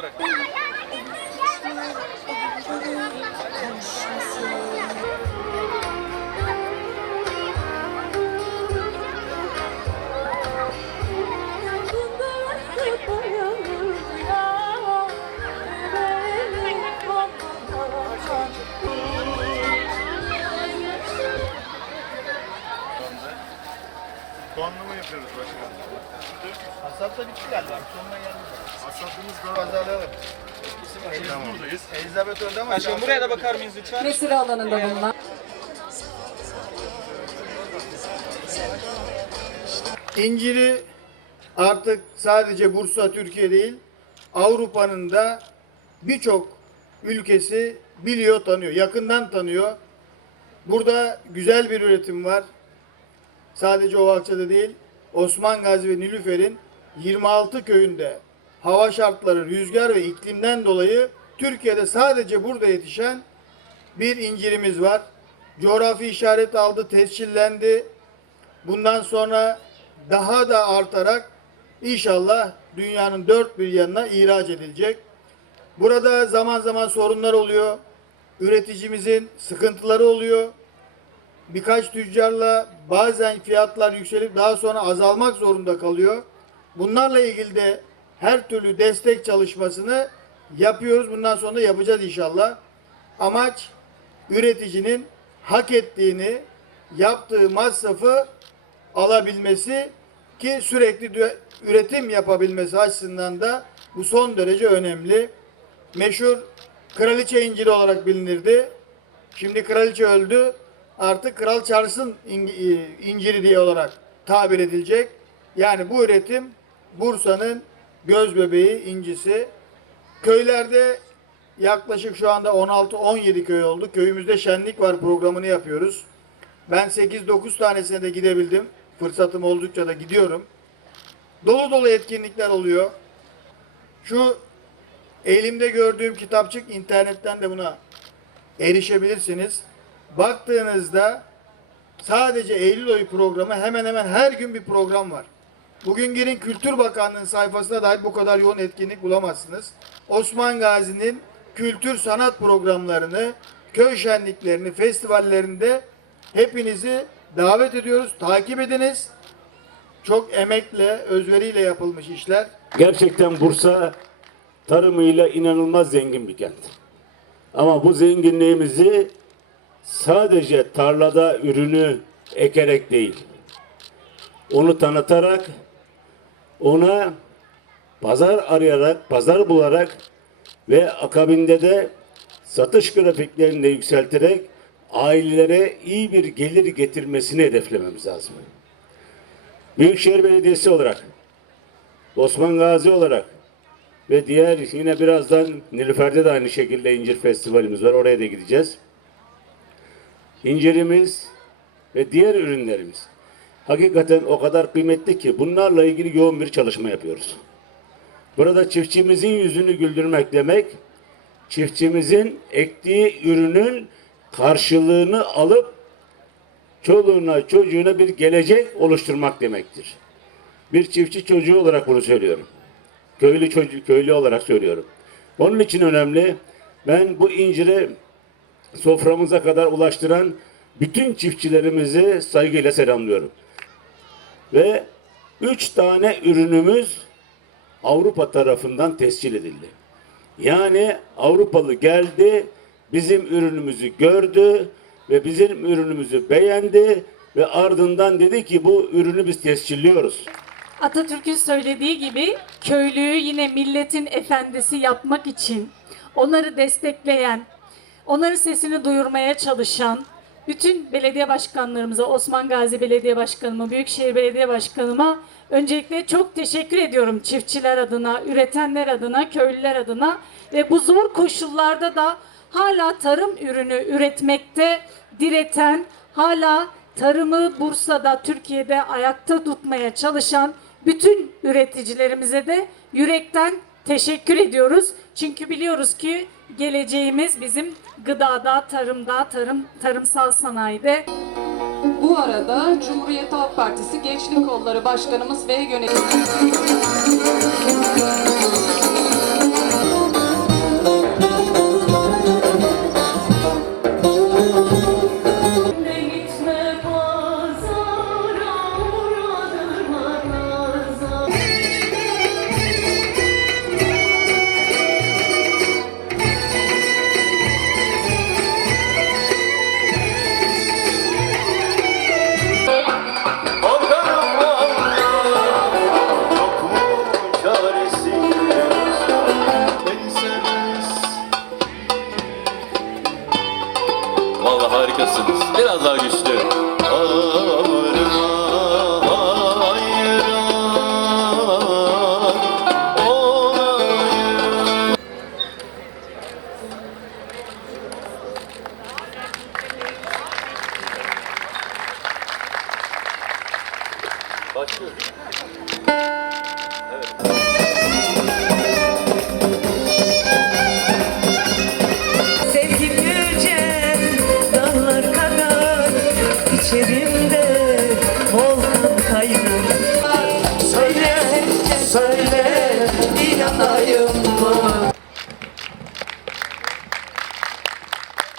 ಬರಕ್ಕೆ Hasat da bitti galiba. Sonuna geldik. Hasatımız da Pazarlayalım. Tamam. buradayız. Elizabeth öldü ama Başkanım buraya da bakar mıyız lütfen? ve sıra alanında bulunan İnciri artık sadece Bursa, Türkiye değil, Avrupa'nın da birçok ülkesi biliyor, tanıyor. Yakından tanıyor. Burada güzel bir üretim var. Sadece Ovakça'da değil, Osman Gazi ve Nilüfer'in 26 köyünde hava şartları, rüzgar ve iklimden dolayı Türkiye'de sadece burada yetişen bir incirimiz var. Coğrafi işaret aldı, tescillendi. Bundan sonra daha da artarak inşallah dünyanın dört bir yanına ihraç edilecek. Burada zaman zaman sorunlar oluyor. Üreticimizin sıkıntıları oluyor. Birkaç tüccarla bazen fiyatlar yükselip daha sonra azalmak zorunda kalıyor. Bunlarla ilgili de her türlü destek çalışmasını yapıyoruz. Bundan sonra da yapacağız inşallah. Amaç üreticinin hak ettiğini, yaptığı masrafı alabilmesi ki sürekli üretim yapabilmesi açısından da bu son derece önemli. Meşhur kraliçe inciri olarak bilinirdi. Şimdi kraliçe öldü. Artık Kral Charles'ın e, inciri diye olarak tabir edilecek. Yani bu üretim Bursa'nın göz bebeği incisi. Köylerde yaklaşık şu anda 16-17 köy oldu. Köyümüzde şenlik var programını yapıyoruz. Ben 8-9 tanesine de gidebildim. Fırsatım oldukça da gidiyorum. Dolu dolu etkinlikler oluyor. Şu elimde gördüğüm kitapçık internetten de buna erişebilirsiniz. Baktığınızda sadece Eylül ayı programı hemen hemen her gün bir program var. Bugün girin Kültür Bakanlığı'nın sayfasına dair bu kadar yoğun etkinlik bulamazsınız. Osman Gazi'nin kültür sanat programlarını, köy şenliklerini, festivallerinde hepinizi davet ediyoruz. Takip ediniz. Çok emekle, özveriyle yapılmış işler. Gerçekten Bursa tarımıyla inanılmaz zengin bir kent. Ama bu zenginliğimizi sadece tarlada ürünü ekerek değil, onu tanıtarak, ona pazar arayarak, pazar bularak ve akabinde de satış grafiklerini de yükselterek ailelere iyi bir gelir getirmesini hedeflememiz lazım. Büyükşehir Belediyesi olarak Osman Gazi olarak ve diğer yine birazdan Nilüfer'de de aynı şekilde incir festivalimiz var. Oraya da gideceğiz. İncirimiz ve diğer ürünlerimiz hakikaten o kadar kıymetli ki bunlarla ilgili yoğun bir çalışma yapıyoruz. Burada çiftçimizin yüzünü güldürmek demek, çiftçimizin ektiği ürünün karşılığını alıp çoluğuna çocuğuna bir gelecek oluşturmak demektir. Bir çiftçi çocuğu olarak bunu söylüyorum. Köylü çocuk, köylü olarak söylüyorum. Onun için önemli. Ben bu inciri soframıza kadar ulaştıran bütün çiftçilerimizi saygıyla selamlıyorum. Ve üç tane ürünümüz Avrupa tarafından tescil edildi. Yani Avrupalı geldi, bizim ürünümüzü gördü ve bizim ürünümüzü beğendi ve ardından dedi ki bu ürünü biz tescilliyoruz. Atatürk'ün söylediği gibi köylüyü yine milletin efendisi yapmak için onları destekleyen, onların sesini duyurmaya çalışan bütün belediye başkanlarımıza, Osman Gazi Belediye Başkanıma, Büyükşehir Belediye Başkanıma öncelikle çok teşekkür ediyorum çiftçiler adına, üretenler adına, köylüler adına. Ve bu zor koşullarda da hala tarım ürünü üretmekte direten, hala tarımı Bursa'da, Türkiye'de ayakta tutmaya çalışan bütün üreticilerimize de yürekten teşekkür ediyoruz. Çünkü biliyoruz ki geleceğimiz bizim gıdada, tarımda, tarım tarımsal sanayide. Bu arada Cumhuriyet Halk Partisi Gençlik Kolları Başkanımız ve yönetimi Başlıyoruz. Evet. Sevgi yüce dağlar kadar içerim